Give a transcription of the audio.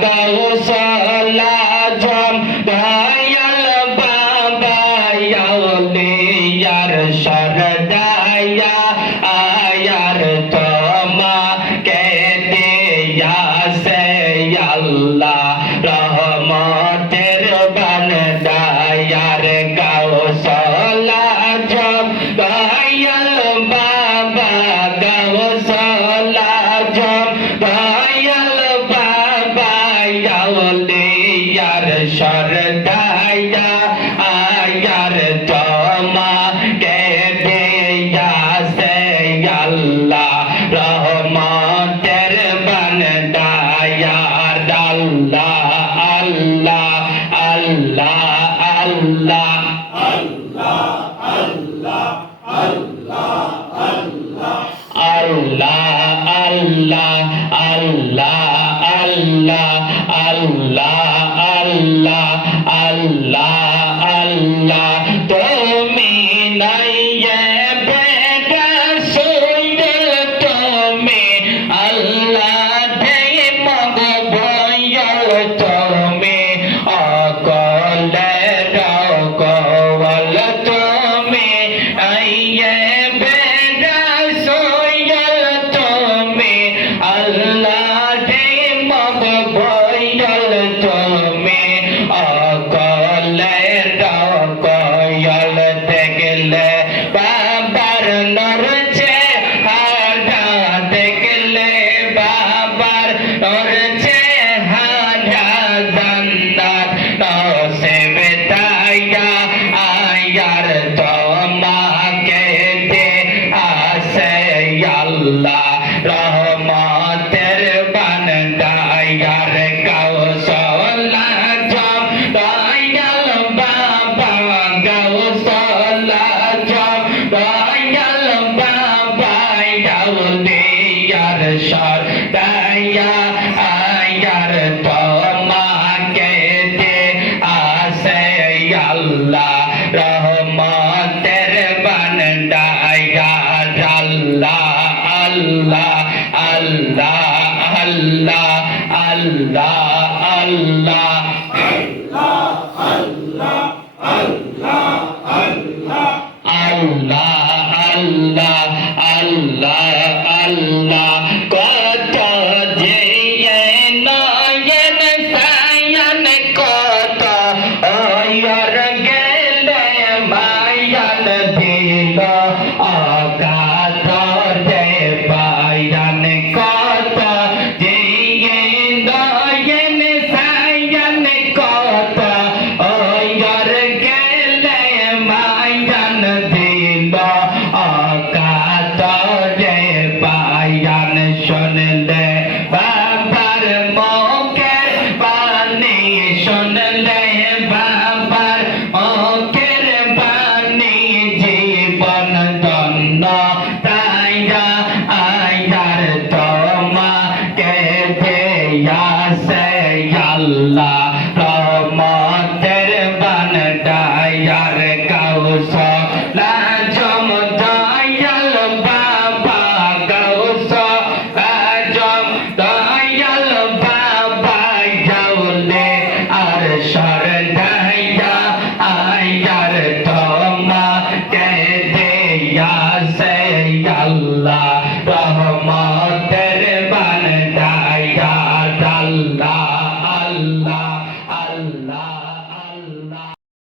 Gausul Azam Dayal Baba Yauliyar Shardaya Ayar Toma Kehte Ya Se Allah Rahmater Bandayar Gausul Azam Dayal Baba Gausul Azam Dayal Baba Yauliyar Shardaya Ayar Toma Kehte Ya Se Allah Rahmater Bandayar Allah Allah Allah Allah Allah Allah Allah Allah Allah Allah তুমি নাই বেটা সুন্দর তুমি আল্লাহ দেই mug boil তুমি অকলে Rockwell তুমি আইয়ে বেটা সুন্দর তুমি আল্লাহ দেই মগ বয়ল তুমি অকলে রকওয়াল দেখলে বাবার নরছে হাড়া দেখলে বাবার নরছে হাড়া জান্নাত নসিবে তাইয়া আয়ার তোমাকে দে আসে আল্লাহ রহমতের বান্দায়ার গাউসুল আজম দয়াল বাবা গাউসুল আজম দয়াল বাবা ইয়াউলিয়ার শরদায়া আয়ার তোমাকে দে আসে আল্লাহ রহমতের বান্দায়ার আল্লাহ আল্লাহ আল্লাহ আল্লাহ আল্লাহ আল্লাহ আল্লাহ আল্লাহ কত যে নয়ন সায়ন কত ওয়র গেলে মায়ান দিল অগাধর যে পায়ান কত যে নয়ন সায়ন কত ওয়র গেলে মায়ান দিল অগাধরে পায়ান শুনলে বাবার মুখের বাণী শুনলে বাবার মুখের বাণী জীবন ধন্য তাইয়া আয়ার তোমাকে দেয়াছে আল্লাহ রহমতের বান্দায়ার গাউসুল আজম দয়াল বাবা গাউসুল আজম দয়াল বাবা ইয়াউলে আর শরদায়া আয়ার তোমাকে দেয়াছে আল্লাহ রহমতের বান্দায়ার আল্লাহ আল্লাহ আল্লাহ